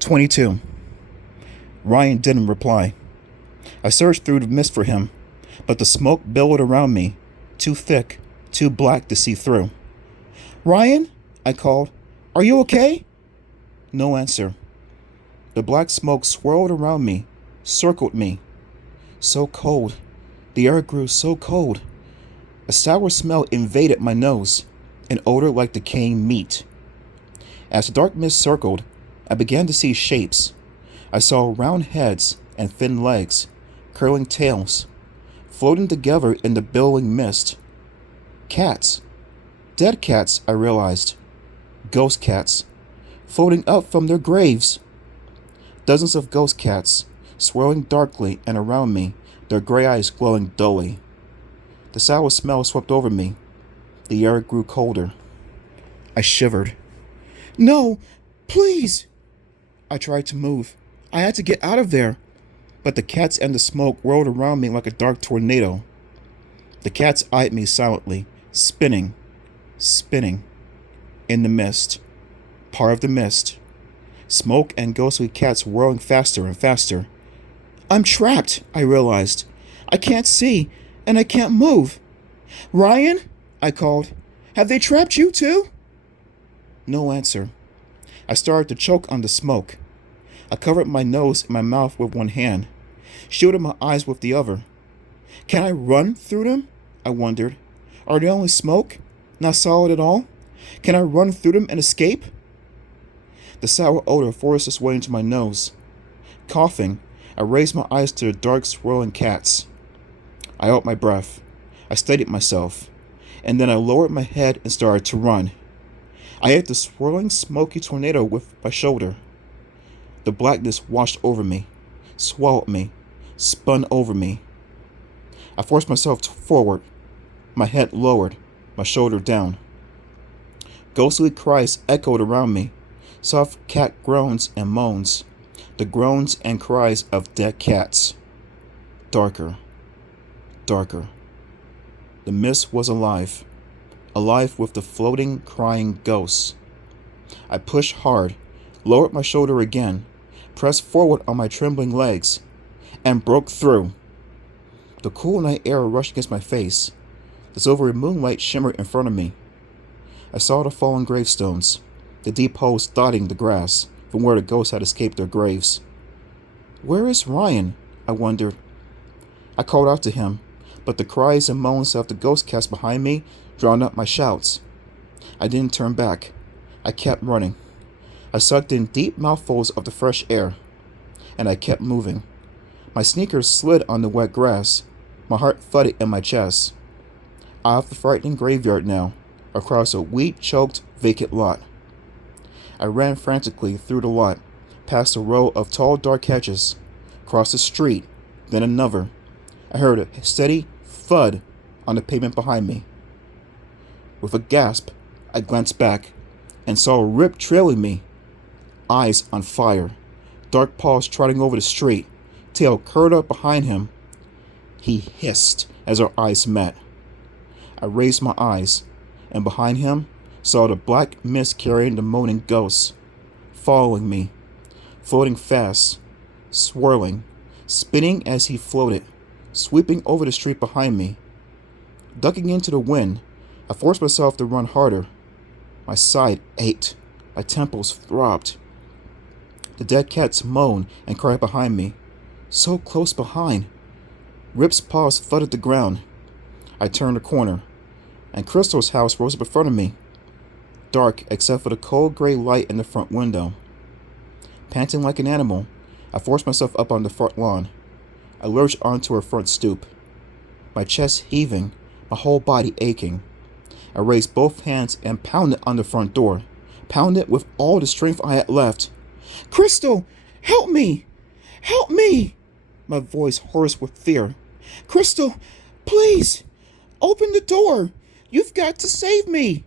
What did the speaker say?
22. Ryan didn't reply. I searched through the mist for him, but the smoke billowed around me, too thick, too black to see through. Ryan? I called. Are you okay? No answer. The black smoke swirled around me, circled me. So cold. The air grew so cold. A sour smell invaded my nose, an odor like decaying meat. As the dark mist circled, I began to see shapes. I saw round heads and thin legs, curling tails, floating together in the billowing mist. Cats. Dead cats, I realized. Ghost cats, floating up from their graves. Dozens of ghost cats, swirling darkly and around me, their gray eyes glowing dully. The sour smell swept over me. The air grew colder. I shivered. No, please! I tried to move. I had to get out of there. But the cats and the smoke whirled around me like a dark tornado. The cats eyed me silently, spinning, spinning, in the mist. Part of the mist. Smoke and ghostly cats whirling faster and faster. I'm trapped, I realized. I can't see, and I can't move. Ryan? I called. Have they trapped you too? No answer. I started to choke on the smoke. I covered my nose and my mouth with one hand, shielded my eyes with the other. Can I run through them? I wondered. Are they only smoke? Not solid at all? Can I run through them and escape? The sour odor forced its way into my nose. Coughing, I raised my eyes to the dark, swirling cats. I held my breath. I steadied myself, and then I lowered my head and started to run. I hit the swirling, smoky tornado with my shoulder. The blackness washed over me, swallowed me, spun over me. I forced myself forward, my head lowered, my shoulder down. Ghostly cries echoed around me, soft cat groans and moans, the groans and cries of dead cats. Darker, darker. The mist was alive, alive with the floating, crying ghosts. I pushed hard, lowered my shoulder again, pressed forward on my trembling legs, and broke through. The cool night air rushed against my face. The silvery moonlight shimmered in front of me. I saw the fallen gravestones, the deep holes dotting the grass from where the ghosts had escaped their graves. Where is Ryan? I wondered. I called out to him, but the cries and moans of the ghost cats behind me drowned out my shouts. I didn't turn back. I kept running. I sucked in deep mouthfuls of the fresh air, and I kept moving. My sneakers slid on the wet grass. My heart thudded in my chest. Out of the frightening graveyard now, across a weed-choked, vacant lot. I ran frantically through the lot, past a row of tall, dark hedges, across the street, then another. I heard a steady thud on the pavement behind me. With a gasp, I glanced back and saw Rip trailing me, eyes on fire, dark paws trotting over the street, tail curled up behind him. He hissed as our eyes met. I raised my eyes, and behind him saw the black mist carrying the moaning ghosts, following me, floating fast, swirling, spinning as he floated, sweeping over the street behind me. Ducking into the wind, I forced myself to run harder. My side ached, my temples throbbed. The dead cats moaned and cried behind me, so close behind. Rip's paws thudded the ground. I turned a corner, and Crystal's house rose up in front of me, dark except for the cold gray light in the front window. Panting like an animal, I forced myself up on the front lawn. I lurched onto her front stoop, my chest heaving, my whole body aching. I raised both hands and pounded on the front door, pounded with all the strength I had left. Crystal, help me! Help me! My voice hoarse with fear. Crystal, please! Open the door! You've got to save me!